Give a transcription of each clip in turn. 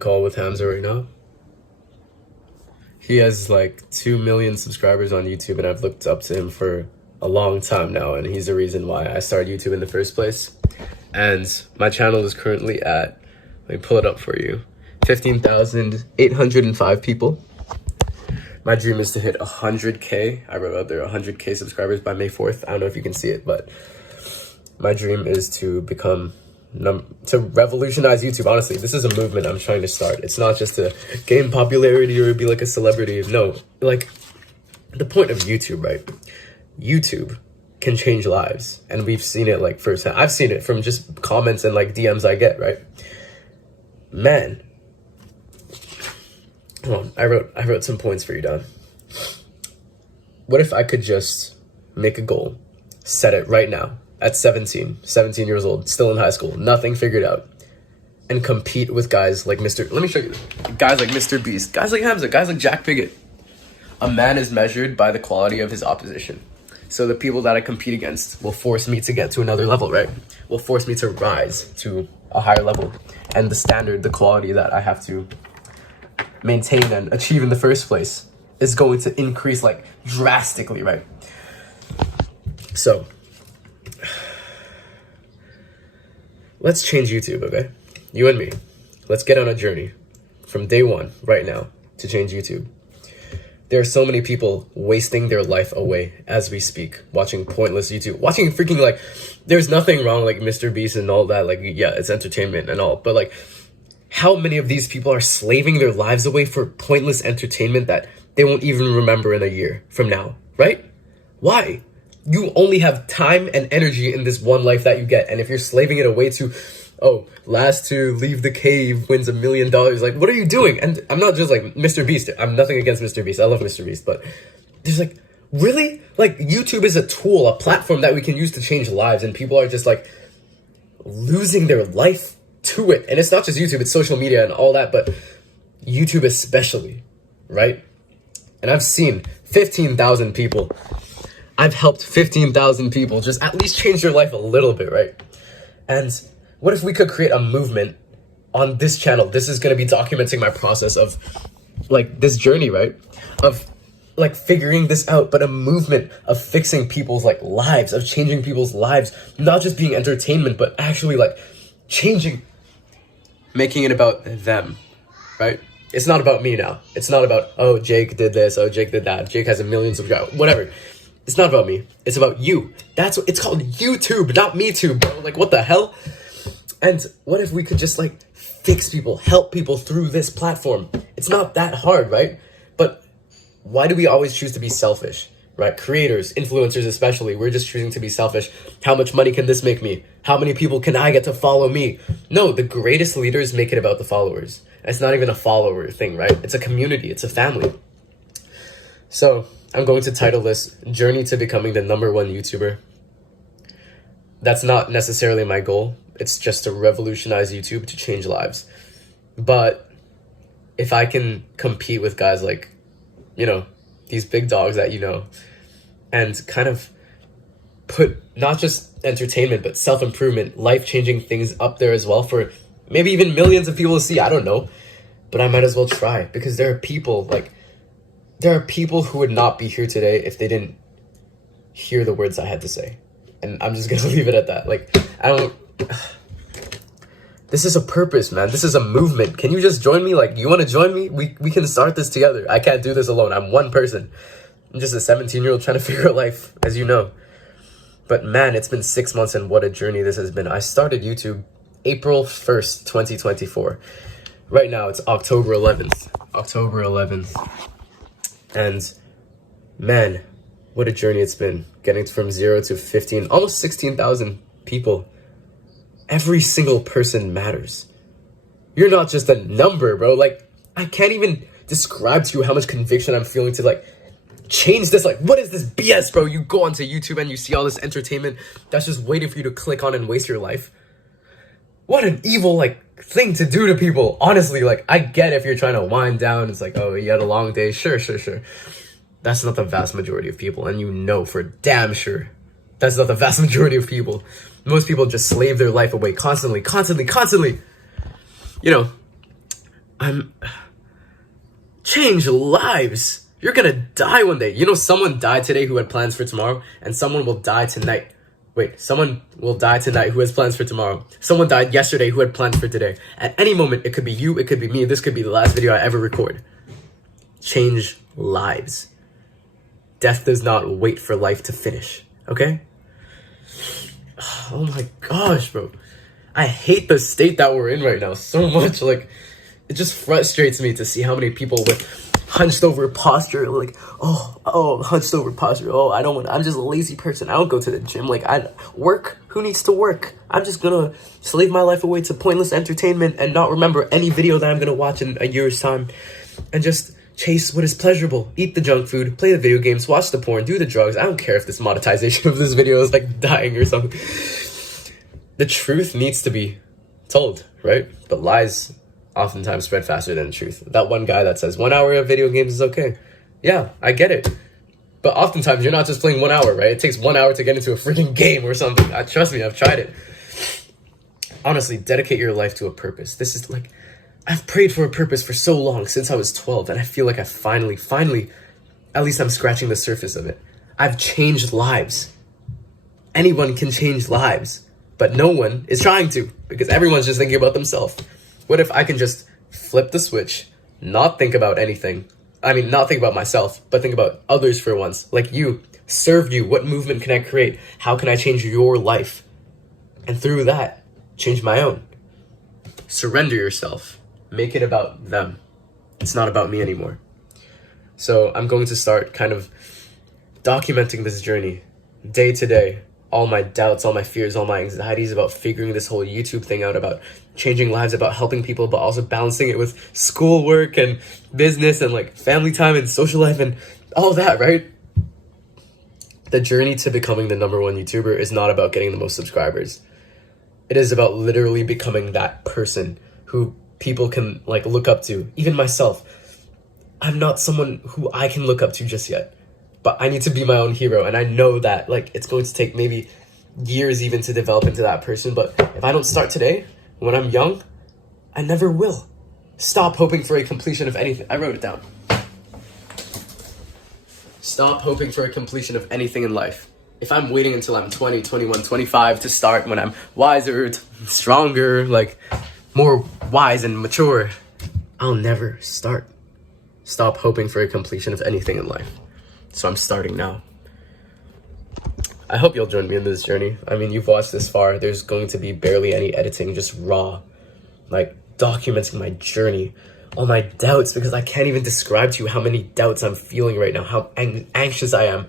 call with Hamza right now. He has like 2 million subscribers on YouTube, and I've looked up to him for a long time now, and he's the reason why I started YouTube in the first place. And my channel is currently at, let me pull it up for you, 15,805 people. My dream is to hit 100K. I wrote out there 100K subscribers by May 4th. I don't know if you can see it, but my dream is to become to revolutionize YouTube. Honestly, this is a movement I'm trying to start. It's not just to gain popularity or be like a celebrity. No, like the point of YouTube, right? YouTube can change lives, and we've seen it like firsthand. I've seen it from just comments and like DMs I get, right? Man, hold on. I wrote some points for you down. What if I could just make a goal, set it right now at 17 years old, still in high school, nothing figured out, and compete with guys like let me show you, guys like Mr. Beast, guys like Hamza, guys like Jack Piggott. A man is measured by the quality of his opposition. So the people that I compete against will force me to get to another level, right? Will force me to rise to a higher level. And the standard, the quality that I have to maintain and achieve in the first place is going to increase like drastically, right? So let's change YouTube, okay? You and me. Let's get on a journey from day one, right now, to change YouTube. There are so many people wasting their life away as we speak, watching pointless YouTube, watching freaking like, there's nothing wrong like Mr. Beast and all that. Like, yeah, it's entertainment and all, but like, how many of these people are slaving their lives away for pointless entertainment that they won't even remember in a year from now, right? Why? You only have time and energy in this one life that you get. And if you're slaving it away to, oh, last to leave the cave wins $1 million, like, what are you doing? And I'm not just like Mr. Beast. I'm nothing against Mr. Beast. I love Mr. Beast. But there's like, really? Like, YouTube is a tool, a platform that we can use to change lives. And people are just like losing their life to it. And it's not just YouTube, it's social media and all that, but YouTube especially, right? And I've seen 15,000 people. I've helped 15,000 people just at least change their life a little bit, right? And what if we could create a movement on this channel? This is going to be documenting my process of like this journey, right? Of like figuring this out, but a movement of fixing people's like lives, of changing people's lives, not just being entertainment, but actually like changing, making it about them, right? It's not about me now. It's not about, oh, Jake did this, oh, Jake did that, Jake has 1 million subscribers, whatever. It's not about me. It's about you. That's what it's called, YouTube, not MeToo, bro. Like, what the hell? And what if we could just like fix people, help people through this platform? It's not that hard, right? But why do we always choose to be selfish, right? Creators, influencers especially, we're just choosing to be selfish. How much money can this make me? How many people can I get to follow me? No, the greatest leaders make it about the followers. It's not even a follower thing, right? It's a community. It's a family. So I'm going to title this Journey to Becoming the #1 YouTuber. That's not necessarily my goal. It's just to revolutionize YouTube, to change lives. But if I can compete with guys like, you know, these big dogs that you know, and kind of put not just entertainment, but self-improvement, life-changing things up there as well for maybe even millions of people to see, I don't know. But I might as well try, because there are people who would not be here today if they didn't hear the words I had to say. And I'm just going to leave it at that. Like, this is a purpose, man. This is a movement. Can you just join me? Like, you want to join me? We can start this together. I can't do this alone. I'm one person. I'm just a 17-year-old trying to figure out life, as you know. But man, it's been 6 months, and what a journey this has been. I started YouTube April 1st, 2024. Right now, it's October 11th. And man, what a journey it's been. Getting from 0 to 15, almost 16,000 people. Every single person matters. You're not just a number, bro. Like, I can't even describe to you how much conviction I'm feeling to like change this. Like, what is this BS, bro? You go onto YouTube and you see all this entertainment that's just waiting for you to click on and waste your life. What an evil like thing to do to people. Honestly, like, I get if you're trying to wind down. It's like, oh, you had a long day. Sure. That's not the vast majority of people. And you know for damn sure that's not the vast majority of people. Most people just slave their life away constantly. You know, Change lives. You're gonna die one day. You know, someone died today who had plans for tomorrow, and someone will die tonight. Wait, someone will die tonight who has plans for tomorrow. Someone died yesterday who had plans for today. At any moment, it could be you, it could be me. This could be the last video I ever record. Change lives. Death does not wait for life to finish, okay? Oh my gosh, bro. I hate the state that we're in right now so much. Like, it just frustrates me to see how many people with hunched over posture, like, hunched over posture. Oh, I'm just a lazy person. I don't go to the gym. Like, I work. Who needs to work? I'm just gonna slave my life away to pointless entertainment and not remember any video that I'm gonna watch in a year's time, and just chase what is pleasurable. Eat the junk food, play the video games, watch the porn, do the drugs. I don't care if this monetization of this video is like dying or something. The truth needs to be told, right? But lies oftentimes spread faster than the truth. That one guy that says 1 hour of video games is okay. Yeah, I get it. But oftentimes you're not just playing 1 hour, right? It takes 1 hour to get into a freaking game or something. Trust me, I've tried it. Honestly, dedicate your life to a purpose. This is like, I've prayed for a purpose for so long, since I was 12, and I feel like I finally, at least I'm scratching the surface of it. I've changed lives. Anyone can change lives, but no one is trying to, because everyone's just thinking about themselves. What if I can just flip the switch, not think about anything? I mean, not think about myself, but think about others for once. Like you, serve you. What movement can I create? How can I change your life? And through that, change my own. Surrender yourself. Make it about them. It's not about me anymore. So I'm going to start kind of documenting this journey day to day. All my doubts, all my fears, all my anxieties about figuring this whole YouTube thing out, about changing lives, about helping people, but also balancing it with schoolwork and business and like family time and social life and all that, right? The journey to becoming the #1 YouTuber is not about getting the most subscribers. It is about literally becoming that person who people can like look up to. Even myself. I'm not someone who I can look up to just yet. But I need to be my own hero, and I know that like it's going to take maybe years even to develop into that person. But if I don't start today, when I'm young, I never will. Stop hoping for a completion of anything. I wrote it down. Stop hoping for a completion of anything in life. If I'm waiting until I'm 20, 21, 25 to start when I'm wiser, stronger, like more wise and mature, I'll never start. Stop hoping for a completion of anything in life. So I'm starting now. I hope you'll join me in this journey. I mean, you've watched this far. There's going to be barely any editing, just raw. Like, documenting my journey. All my doubts, because I can't even describe to you how many doubts I'm feeling right now. How anxious I am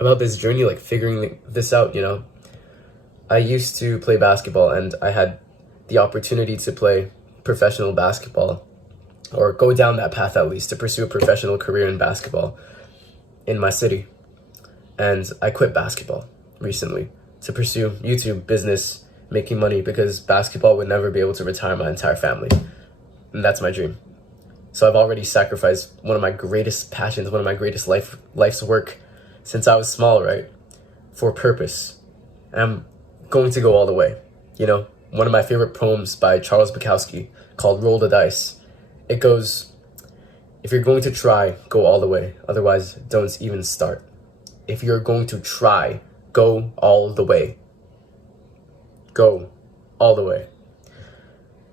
about this journey, like figuring this out, you know. I used to play basketball, and I had the opportunity to play professional basketball. Or go down that path at least, to pursue a professional career in basketball in my city. And I quit basketball recently to pursue YouTube, business, making money, because basketball would never be able to retire my entire family. And that's my dream. So I've already sacrificed one of my greatest passions, one of my greatest life's work since I was small, right? For purpose. And I'm going to go all the way. You know, one of my favorite poems by Charles Bukowski called Roll the Dice. It goes, if you're going to try, go all the way. Otherwise, don't even start. If you're going to try, go all the way. Go all the way.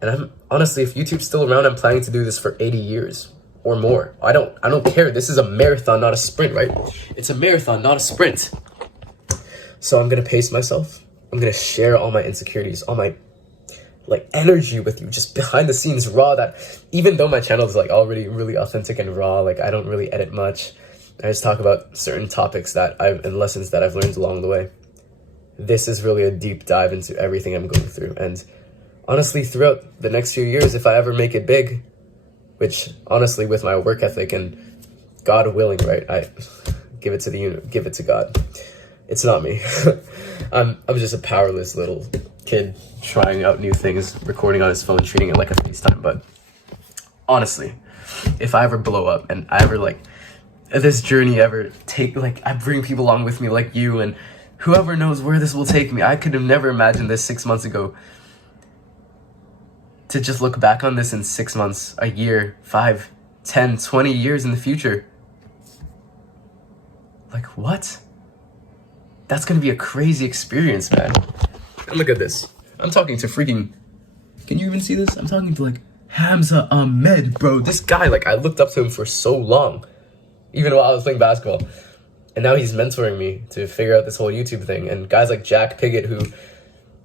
And I'm honestly, if YouTube's still around, I'm planning to do this for 80 years or more. I don't care. This is a marathon, not a sprint, right? It's a marathon, not a sprint. So I'm gonna pace myself. I'm gonna share all my insecurities, all my like energy with you, just behind the scenes, raw. That even though my channel is like already really authentic and raw, like I don't really edit much. I just talk about certain topics and lessons that I've learned along the way. This is really a deep dive into everything I'm going through. And honestly, throughout the next few years, if I ever make it big, which honestly with my work ethic and God willing, right, I give it to God. It's not me. I'm just a powerless little kid trying out new things, recording on his phone, treating it like a FaceTime. But honestly, if I ever blow up and I ever like this journey ever take, like I bring people along with me like you and whoever knows where this will take me. I could have never imagined this 6 months ago to just look back on this in 6 months, a year, 5, 10, 20 years in the future. Like, what? That's gonna be a crazy experience, man. And look at this. I'm talking to freaking... Can you even see this? I'm talking to, like, Hamza Ahmed, bro. This guy, like, I looked up to him for so long. Even while I was playing basketball. And now he's mentoring me to figure out this whole YouTube thing. And guys like Jack Piggott who...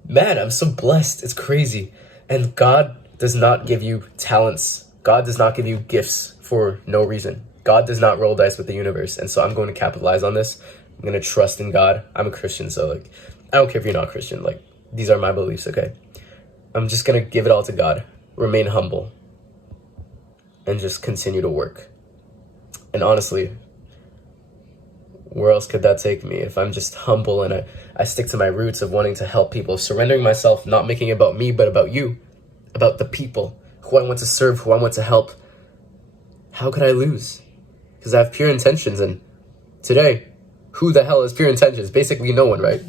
Man, I'm so blessed. It's crazy. And God does not give you talents. God does not give you gifts for no reason. God does not roll dice with the universe. And so I'm going to capitalize on this. I'm going to trust in God. I'm a Christian, so, like, I don't care if you're not Christian. Like, these are my beliefs, okay? I'm just going to give it all to God. Remain humble. And just continue to work. And honestly, where else could that take me? If I'm just humble and I stick to my roots of wanting to help people, surrendering myself, not making it about me, but about you, about the people who I want to serve, who I want to help, how could I lose? Because I have pure intentions, and today, who the hell has pure intentions? Basically no one, right?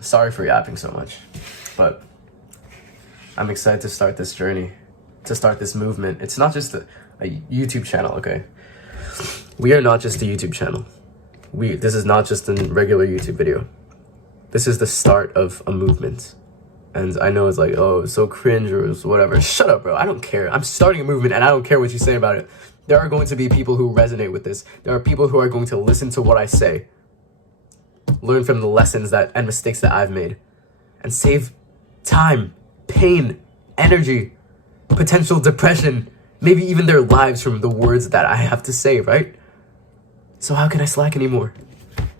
Sorry for yapping so much, but I'm excited to start this journey, to start this movement. It's not just a YouTube channel, okay? We are not just a YouTube channel. This is not just a regular YouTube video. This is the start of a movement. And I know it's like, oh, it's so cringe or it's whatever. Shut up, bro. I don't care. I'm starting a movement and I don't care what you say about it. There are going to be people who resonate with this. There are people who are going to listen to what I say, learn from the lessons and mistakes that I've made, and save time, pain, energy, potential depression, maybe even their lives from the words that I have to say, right? So how can I slack anymore?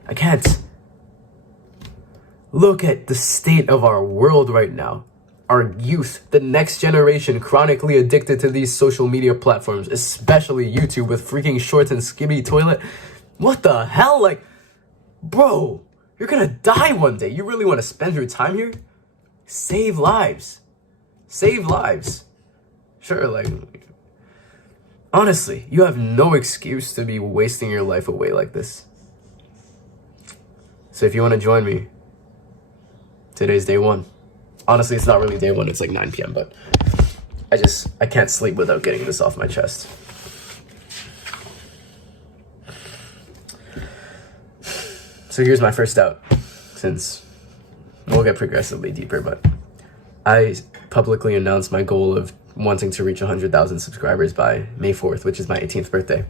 I can't. Look at the state of our world right now. Our youth, the next generation, chronically addicted to these social media platforms, especially YouTube with freaking shorts and skibby toilet. What the hell? Like, bro, you're gonna die one day. You really want to spend your time here? Save lives. Save lives. Sure, like, honestly, you have no excuse to be wasting your life away like this. So if you want to join me, today's day one. Honestly, it's not really day one, it's like 9 p.m., but I can't sleep without getting this off my chest. So here's my first doubt, since we'll get progressively deeper, but I publicly announced my goal of wanting to reach 100,000 subscribers by May 4th, which is my 18th birthday.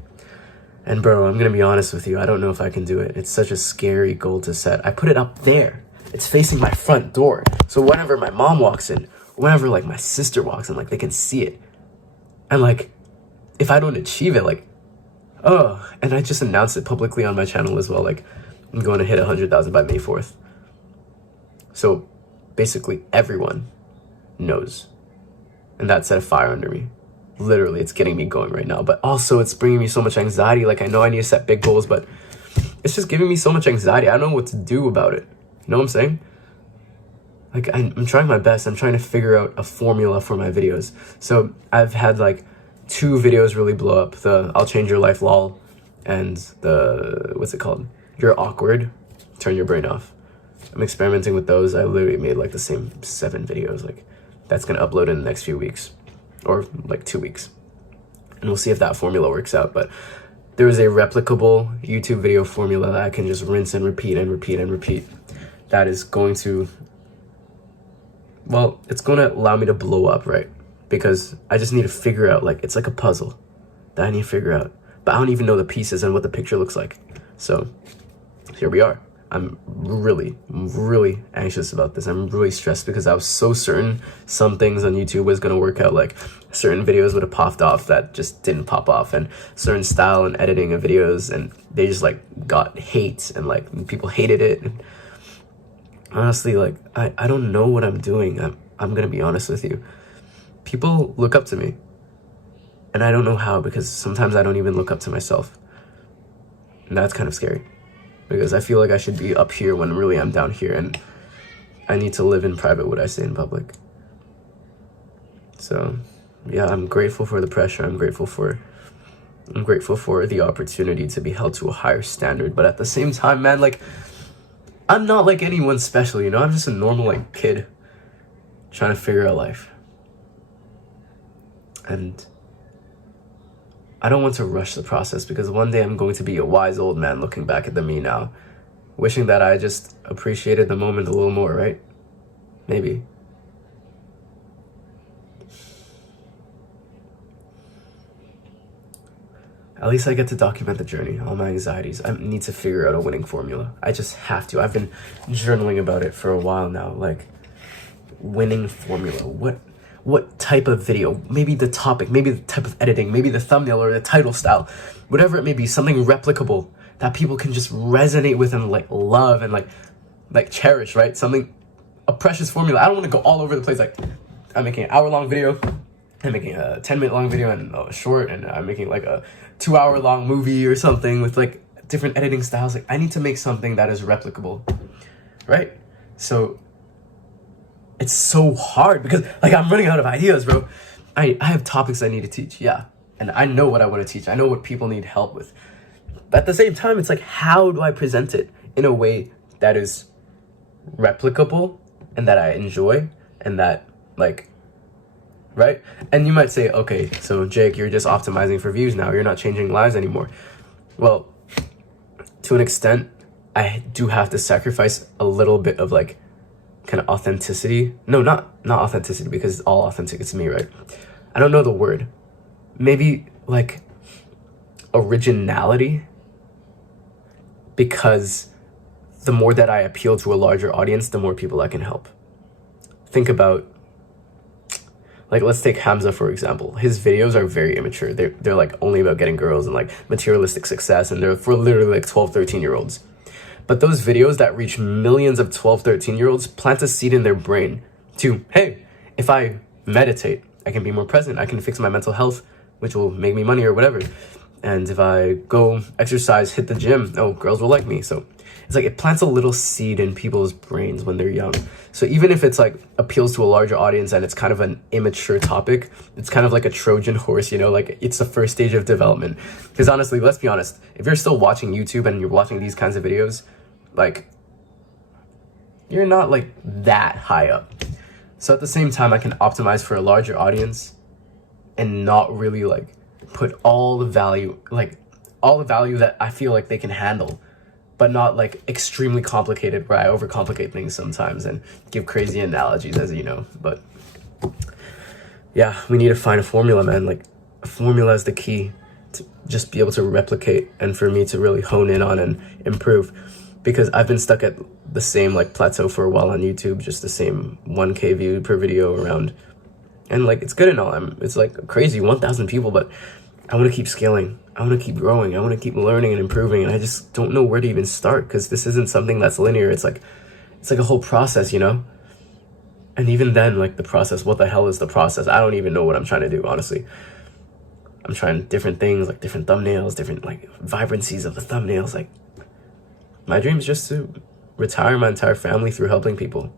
And bro, I'm gonna be honest with you, I don't know if I can do it. It's such a scary goal to set. I put it up there. It's facing my front door. So whenever my mom walks in, whenever like my sister walks in, like they can see it. And like, if I don't achieve it, like, oh, and I just announced it publicly on my channel as well. Like, I'm going to hit 100,000 by May 4th. So basically everyone knows. And that set a fire under me. Literally, it's getting me going right now. But also it's bringing me so much anxiety. Like, I know I need to set big goals, but it's just giving me so much anxiety. I don't know what to do about it. You know what I'm saying? Like, I'm trying my best. I'm trying to figure out a formula for my videos. So I've had like 2 videos really blow up. The I'll change your life lol and the, what's it called? You're awkward, turn your brain off. I'm experimenting with those. I literally made like the same 7 videos. Like, that's gonna upload in the next few weeks, or like 2 weeks. And we'll see if that formula works out. But there is a replicable YouTube video formula that I can just rinse and repeat and repeat and repeat. That is going to, well, it's going to allow me to blow up, right? Because I just need to figure out, like, it's like a puzzle that I need to figure out. But I don't even know the pieces and what the picture looks like. So here we are. I'm really anxious about this. I'm really stressed because I was so certain some things on YouTube was going to work out. Like, certain videos would have popped off that just didn't pop off, and certain style and editing of videos, and they just like got hate, and like people hated it. And honestly, like, I don't know what I'm doing. I'm gonna be honest with you. People look up to me, and I don't know how, because sometimes I don't even look up to myself. And that's kind of scary, because I feel like I should be up here when really I'm down here, and I need to live in private what I say in public. So yeah, I'm grateful for the pressure. I'm grateful for the opportunity to be held to a higher standard. But at the same time, man, like, I'm not like anyone special, you know? I'm just a normal like kid trying to figure out life. And I don't want to rush the process, because one day I'm going to be a wise old man looking back at the me now, wishing that I just appreciated the moment a little more, right? Maybe. At least I get to document the journey, all my anxieties. I need to figure out a winning formula. I just have to. I've been journaling about it for a while now. Like, winning formula. What type of video? Maybe the topic, maybe the type of editing, maybe the thumbnail or the title style. Whatever it may be, something replicable that people can just resonate with and like love and like cherish, right? Something, a precious formula. I don't want to go all over the place. Like, I'm making an hour-long video. I'm making a 10-minute long video and a short, and I'm making like a 2-hour-long movie or something with like different editing styles. Like, I need to make something that is replicable, right? So it's so hard because like I'm running out of ideas, bro. I have topics I need to teach, yeah, and I know what I want to teach. I know what people need help with. But at the same time, it's like, how do I present it in a way that is replicable and that I enjoy and that like, right? And you might say, okay, so Jake, you're just optimizing for views now. You're not changing lives anymore. Well, to an extent, I do have to sacrifice a little bit of like kind of authenticity. No, not authenticity, because it's all authentic. It's me, right? I don't know the word. Maybe like originality, because the more that I appeal to a larger audience, the more people I can help. Think about, like, let's take Hamza, for example. His videos are very immature. They're like only about getting girls and like materialistic success, and they're for literally like 12, 13-year-olds. But those videos that reach millions of 12, 13-year-olds plant a seed in their brain to, hey, if I meditate, I can be more present. I can fix my mental health, which will make me money or whatever. And if I go exercise, hit the gym, oh, girls will like me. So it's like it plants a little seed in people's brains when they're young. So even if it's like appeals to a larger audience and it's kind of an immature topic, it's kind of like a Trojan horse, you know, like it's the first stage of development. Because honestly, let's be honest, if you're still watching YouTube and you're watching these kinds of videos, like, you're not like that high up. So at the same time, I can optimize for a larger audience and not really like put all the value that I feel like they can handle, but not like extremely complicated where I overcomplicate things sometimes and give crazy analogies, as you know. But yeah, we need to find a formula, man. Like, a formula is the key to just be able to replicate and for me to really hone in on and improve, because I've been stuck at the same like plateau for a while on YouTube, just the same 1K view per video around. And like, it's good and all. It's like crazy 1,000 people, but I want to keep scaling. I want to keep growing. I want to keep learning and improving. And I just don't know where to even start, because this isn't something that's linear. It's like a whole process, you know? And even then, like, the process, what the hell is the process? I don't even know what I'm trying to do, honestly. I'm trying different things, like different thumbnails, different like vibrancies of the thumbnails. Like, my dream is just to retire my entire family through helping people.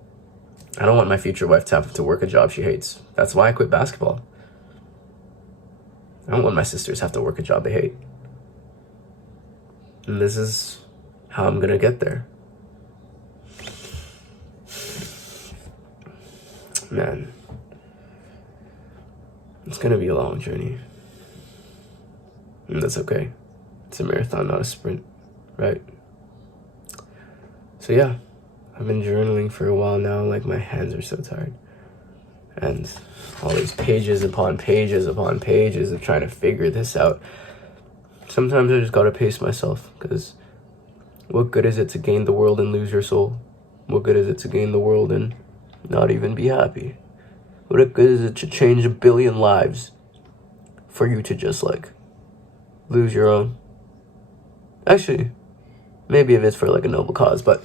I don't want my future wife to have to work a job she hates. That's why I quit basketball. I don't want my sisters to have to work a job they hate. And this is how I'm gonna get there. Man, it's gonna be a long journey. And that's okay. It's a marathon, not a sprint, right? So yeah, I've been journaling for a while now. Like, my hands are so tired. And all these pages upon pages upon pages of trying to figure this out. Sometimes I just gotta pace myself, because what good is it to gain the world and lose your soul? What good is it to gain the world and not even be happy? What good is it to change 1 billion lives for you to just like lose your own? Actually, maybe if it's for like a noble cause, but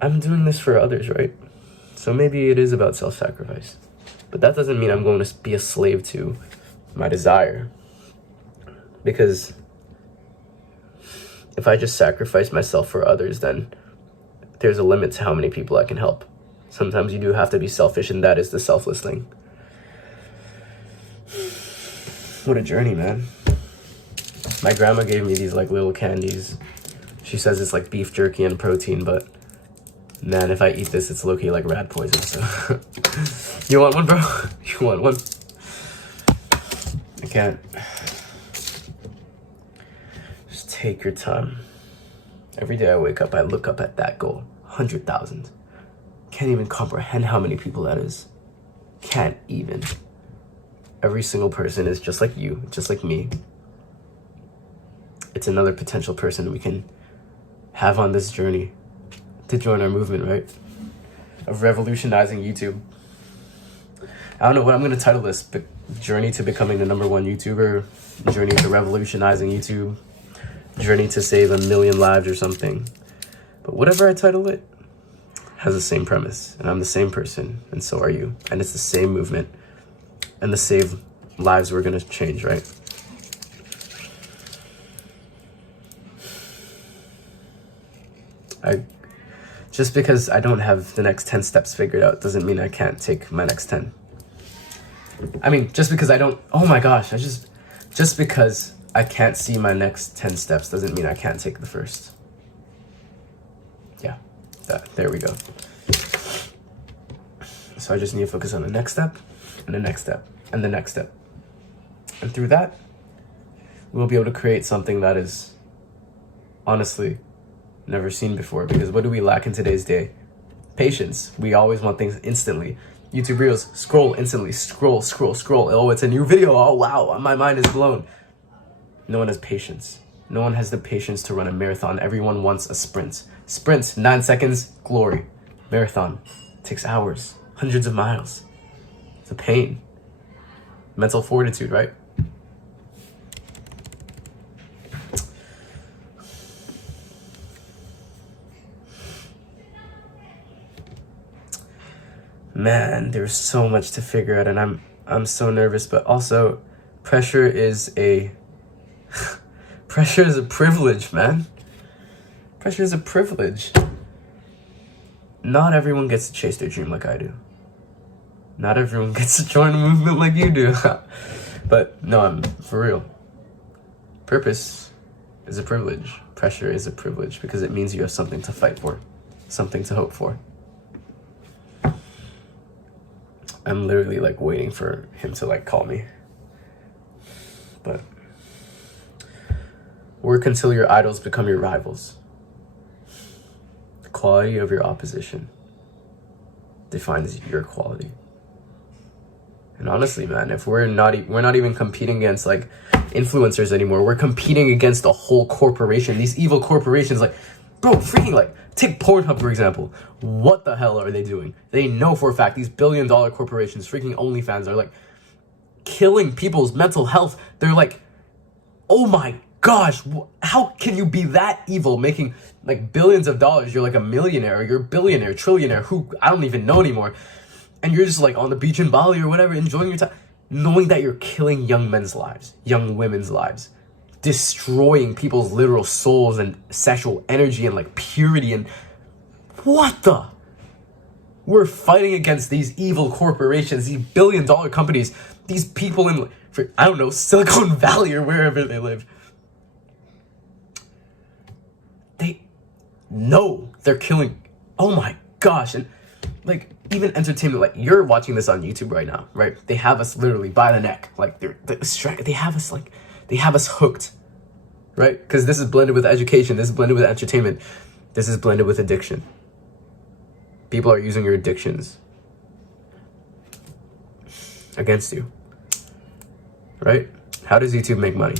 I'm doing this for others, right? So maybe it is about self-sacrifice. But that doesn't mean I'm going to be a slave to my desire. Because if I just sacrifice myself for others, then there's a limit to how many people I can help. Sometimes you do have to be selfish, and that is the selfless thing. What a journey, man. My grandma gave me these like little candies She says it's like beef jerky and protein, but man, if I eat this, it's low-key like rat poison, so. You want one, bro? You want one? I can't. Just take your time. Every day I wake up, I look up at that goal. 100,000. Can't even comprehend how many people that is. Can't even. Every single person is just like you, just like me. It's another potential person we can have on this journey to join our movement, right? Of revolutionizing YouTube. I don't know what I'm gonna title this, but journey to becoming the #1 YouTuber, journey to revolutionizing YouTube, journey to save 1 million lives or something. But whatever I title it has the same premise, and I'm the same person, and so are you. And it's the same movement and the same lives we're gonna change, right? Just because I don't have the next 10 steps figured out doesn't mean I can't take my next 10. I mean, just because I don't, oh my gosh, just because I can't see my next 10 steps doesn't mean I can't take the first. Yeah, there we go. So I just need to focus on the next step, and the next step, and the next step. And through that, we'll be able to create something that is honestly never seen before. Because what do we lack in today's day? Patience. We always want things instantly. YouTube Reels, scroll instantly, scroll. Oh, it's a new video. Oh, wow, my mind is blown. No one has patience. No one has the patience to run a marathon. Everyone wants a sprint. Sprint, 9 seconds, glory. Marathon takes hours, hundreds of miles. It's a pain. Mental fortitude, right? Man, there's so much to figure out, and I'm so nervous, but also pressure is a privilege, man. Pressure is a privilege. Not everyone gets to chase their dream like I do. Not everyone gets to join a movement like you do. But no, I'm for real. Purpose is a privilege. Pressure is a privilege because it means you have something to fight for, something to hope for. I'm literally like waiting for him to like call me. But work until your idols become your rivals. The quality of your opposition defines your quality. And honestly, man, if we're not even competing against like influencers anymore, we're competing against a whole corporation. These evil corporations, like, bro, freaking like, take Pornhub, for example. What the hell are they doing? They know for a fact these billion-dollar corporations, freaking OnlyFans, are like killing people's mental health. They're like, oh my gosh, how can you be that evil, making like billions of dollars? You're like a millionaire, or you're a billionaire, trillionaire, who I don't even know anymore. And you're just like on the beach in Bali or whatever, enjoying your time, knowing that you're killing young men's lives, young women's lives, destroying people's literal souls and sexual energy and like purity. And what the? We're fighting against these evil corporations, these billion-dollar companies, these people in, I don't know, Silicon Valley or wherever they live. They know they're killing. Oh my gosh. And like, even entertainment, like you're watching this on YouTube right now, right? They have us literally by the neck. Like they have us hooked, right? Because this is blended with education. This is blended with entertainment. This is blended with addiction. People are using your addictions against you, right? How does YouTube make money?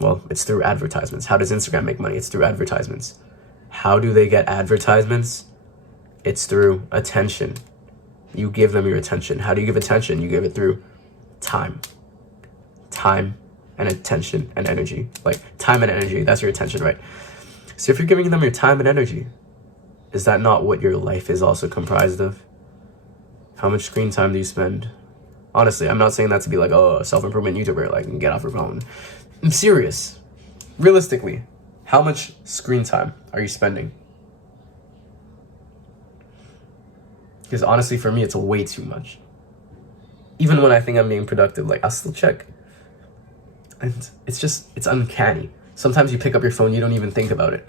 Well, it's through advertisements. How does Instagram make money? It's through advertisements. How do they get advertisements? It's through attention. You give them your attention. How do you give attention? You give it through time. Time and attention and energy. Like time and energy, that's your attention, right? So if you're giving them your time and energy, is that not what your life is also comprised of? How much screen time do you spend? Honestly, I'm not saying that to be like, oh, self-improvement YouTuber, like get off your phone. I'm serious. Realistically, how much screen time are you spending? Because honestly, for me, it's way too much. Even when I think I'm being productive, like I'll still check. And it's uncanny. Sometimes you pick up your phone, you don't even think about it.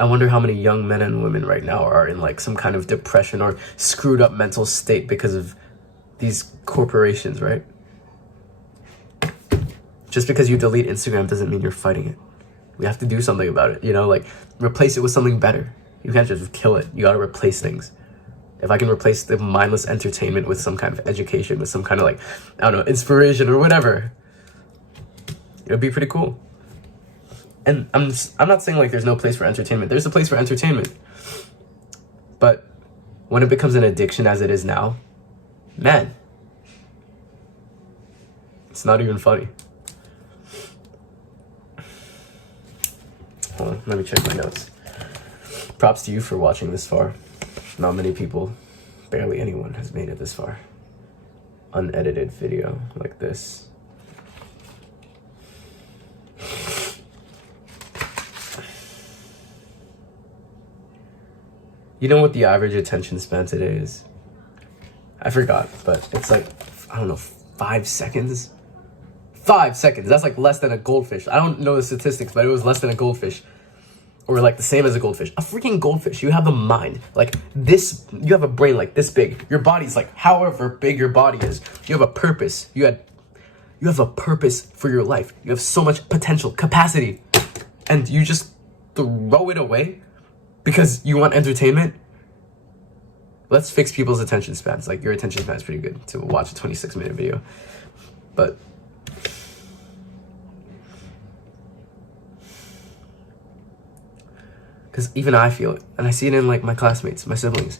I wonder how many young men and women right now are in like some kind of depression or screwed up mental state because of these corporations, right? Just because you delete Instagram doesn't mean you're fighting it. We have to do something about it, you know, like replace it with something better. You can't just kill it. You got to replace things. If I can replace the mindless entertainment with some kind of education, with some kind of like, I don't know, inspiration or whatever, it would be pretty cool. And I'm not saying like there's no place for entertainment. There's a place for entertainment. But when it becomes an addiction as it is now, man, it's not even funny. Hold on, let me check my notes. Props to you for watching this far. Not many people, barely anyone has made it this far. Unedited video like this. You know what the average attention span today is? I forgot, but it's like, I don't know, 5 seconds? 5 seconds, that's like less than a goldfish. I don't know the statistics, but it was less than a goldfish. Or like the same as a goldfish. A freaking goldfish, you have a mind like this, you have a brain like this big. Your body's like however big your body is. You have a purpose. You have a purpose for your life. You have so much potential, capacity. And you just throw it away because you want entertainment. Let's fix people's attention spans. Like your attention span is pretty good to watch a 26-minute video. But because even I feel it, and I see it in like my classmates, my siblings.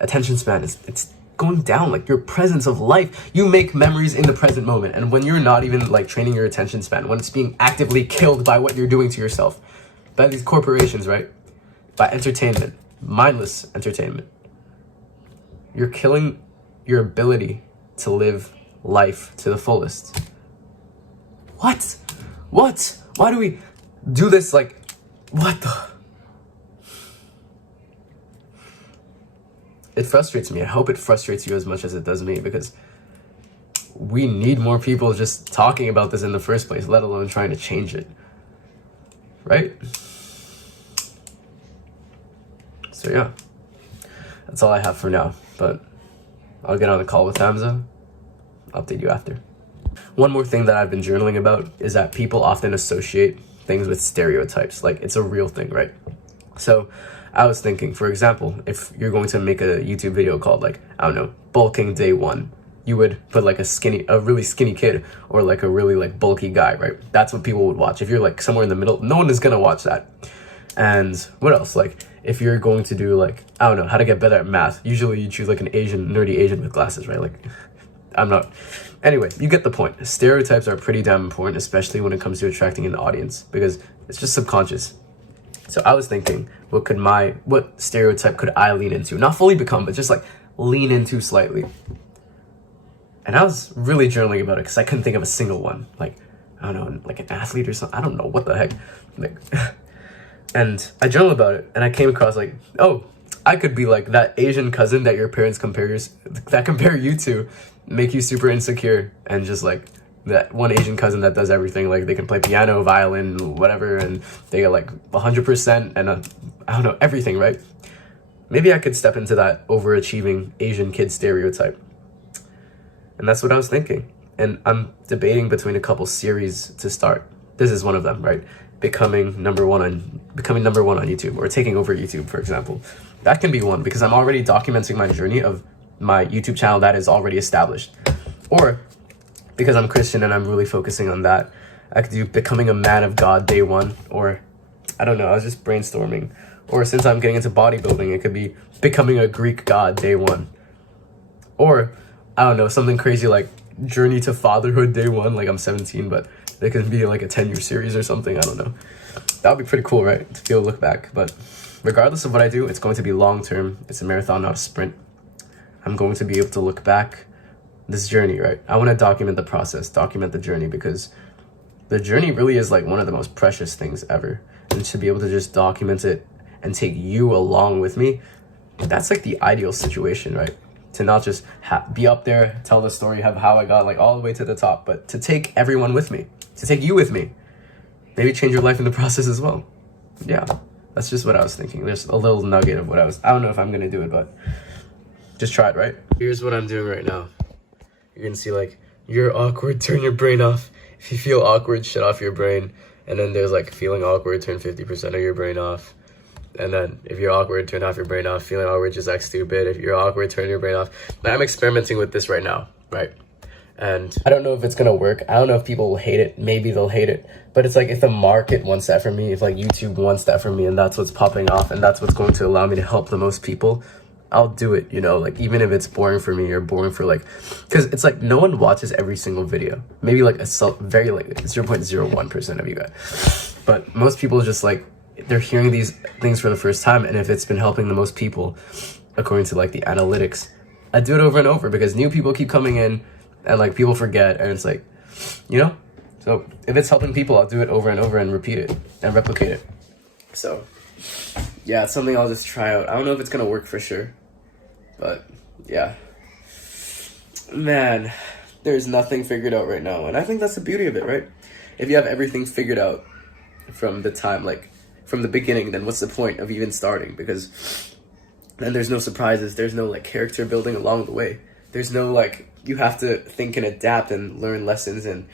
Attention span it's going down. Like your presence of life, you make memories in the present moment, and when you're not even like training your attention span, when it's being actively killed by what you're doing to yourself, by these corporations, right? By entertainment, mindless entertainment, you're killing your ability to live life to the fullest. What? Why do we do this? Like, what the? It frustrates me. I hope it frustrates you as much as it does me, because we need more people just talking about this in the first place, let alone trying to change it. Right? So yeah, that's all I have for now, but I'll get on the call with Hamza. I'll update you after. One more thing that I've been journaling about is that people often associate things with stereotypes. Like it's a real thing, right? So I was thinking, for example, if you're going to make a YouTube video called like, I don't know, bulking day 1, you would put like a really skinny kid or like a really like bulky guy, right? That's what people would watch. If you're like somewhere in the middle, no one is gonna watch that. And what else? Like if you're going to do like, I don't know, how to get better at math, usually you choose like an nerdy Asian with glasses, right? Like anyway, you get the point. Stereotypes are pretty damn important, especially when it comes to attracting an audience, because it's just subconscious. So I was thinking, what stereotype could I lean into? Not fully become, but just like lean into slightly. And I was really journaling about it because I couldn't think of a single one. Like, I don't know, like an athlete or something. I don't know, what the heck. Like, and I journaled about it, and I came across like, oh, I could be like that Asian cousin that your parents compare you to, make you super insecure, and just like that one Asian cousin that does everything. Like they can play piano, violin, whatever, and they get like 100% and I don't know, everything, right? Maybe I could step into that overachieving Asian kid stereotype. And that's what I was thinking. And I'm debating between a couple series to start. This is one of them, right? Becoming number one on YouTube, or taking over YouTube, for example. That can be one, because I'm already documenting my journey of my YouTube channel that is already established. Or because I'm Christian and I'm really focusing on that, I could do becoming a man of God day 1, or I don't know, I was just brainstorming. Or since I'm getting into bodybuilding, it could be becoming a Greek god day 1. Or I don't know, something crazy like journey to fatherhood day 1, like I'm 17, but it could be like a 10-year series or something, I don't know. That would be pretty cool, right? To be able to look back. But regardless of what I do, it's going to be long-term. It's a marathon, not a sprint. I'm going to be able to look back this journey, right? I want to document the process, document the journey, because the journey really is like one of the most precious things ever. And to be able to just document it and take you along with me, that's like the ideal situation, right? To not just be up there, tell the story of how I got like all the way to the top, but to take everyone with me, to take you with me. Maybe change your life in the process as well. Yeah, That's just what I was thinking. There's a little nugget of I don't know if I'm gonna do it, but just try it, right? Here's what I'm doing right now. You're gonna see like, you're awkward, turn your brain off. If you feel awkward, shut off your brain. And then there's like, feeling awkward, turn 50% of your brain off. And then if you're awkward, turn off your brain off. Feeling awkward, just act stupid. If you're awkward, turn your brain off. Now, I'm experimenting with this right now, right? And I don't know if it's gonna work. I don't know if people will hate it. Maybe they'll hate it. But it's like, if the market wants that from me, if like YouTube wants that from me, and that's what's popping off, and that's what's going to allow me to help the most people, I'll do it, you know, like, even if it's boring for me or boring for like, because it's like, no one watches every single video. Maybe like very like 0.01% of you guys. But most people just like, they're hearing these things for the first time. And if it's been helping the most people, according to like the analytics, I do it over and over because new people keep coming in and like people forget. And it's like, you know, so if it's helping people, I'll do it over and over and repeat it and replicate it. So yeah, it's something I'll just try out. I don't know if it's gonna work for sure, but yeah, man, there's nothing figured out right now. And I think that's the beauty of it, right? If you have everything figured out from the time, like from the beginning, then what's the point of even starting? Because then there's no surprises. There's no like character building along the way. There's no like, you have to think and adapt and learn lessons. And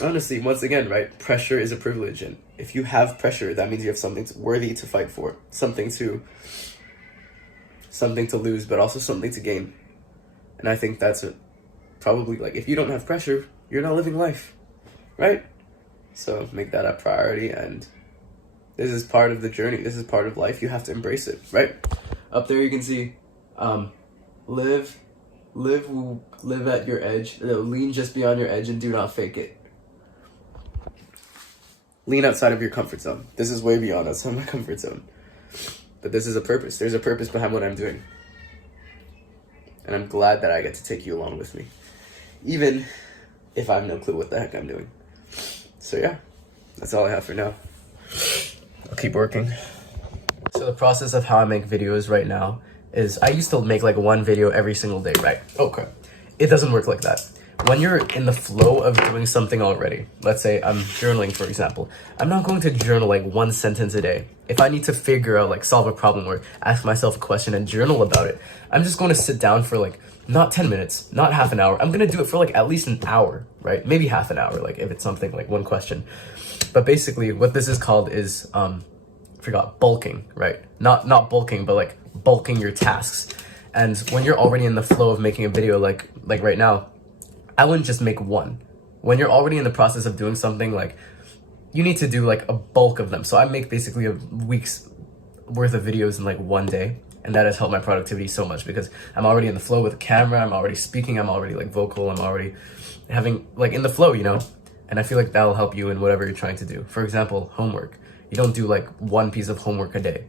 honestly, once again, right, pressure is a privilege. And if you have pressure, that means you have something worthy to fight for, something to lose, but also something to gain. And I think that's probably like, if you don't have pressure, you're not living life, right? So make that a priority. And this is part of the journey. This is part of life. You have to embrace it, right? Up there you can see, live at your edge. Lean just beyond your edge and do not fake it. Lean outside of your comfort zone. This is way beyond outside my comfort zone. But this is a purpose. There's a purpose behind what I'm doing. And I'm glad that I get to take you along with me, even if I have no clue what the heck I'm doing. So yeah, that's all I have for now. I'll keep working. So the process of how I make videos right now is, I used to make like one video every single day, right? Okay. It doesn't work like that. When you're in the flow of doing something already, let's say I'm journaling, for example, I'm not going to journal like one sentence a day. If I need to figure out, like, solve a problem or ask myself a question and journal about it, I'm just going to sit down for like, not 10 minutes, not half an hour. I'm going to do it for like at least an hour, right? Maybe half an hour, like if it's something like one question. But basically what this is called is, bulking, right? Not bulking, but like bulking your tasks. And when you're already in the flow of making a video, like right now, I wouldn't just make one. When you're already in the process of doing something, like, you need to do like a bulk of them. So I make basically a week's worth of videos in like one day. And that has helped my productivity so much because I'm already in the flow with the camera. I'm already speaking. I'm already like vocal. I'm already having like in the flow, you know? And I feel like that'll help you in whatever you're trying to do. For example, homework. You don't do like one piece of homework a day.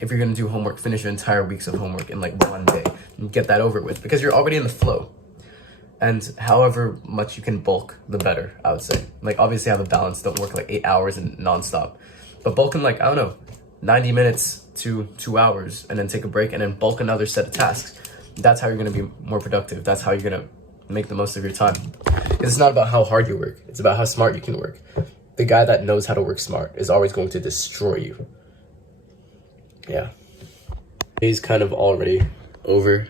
If you're going to do homework, finish your entire weeks of homework in like one day and get that over with because you're already in the flow. And however much you can bulk, the better, I would say. Like, obviously have a balance. Don't work like 8 hours and nonstop. But bulk in like, I don't know, 90 minutes to 2 hours and then take a break and then bulk another set of tasks. That's how you're going to be more productive. That's how you're going to make the most of your time. It's not about how hard you work. It's about how smart you can work. The guy that knows how to work smart is always going to destroy you. Yeah. He's kind of already over.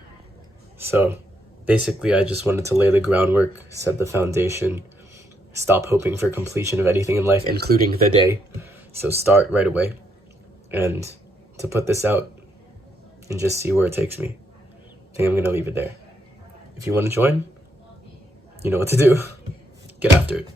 So basically, I just wanted to lay the groundwork, set the foundation, stop hoping for completion of anything in life, including the day. So start right away and to put this out and just see where it takes me. I think I'm going to leave it there. If you want to join, you know what to do. Get after it.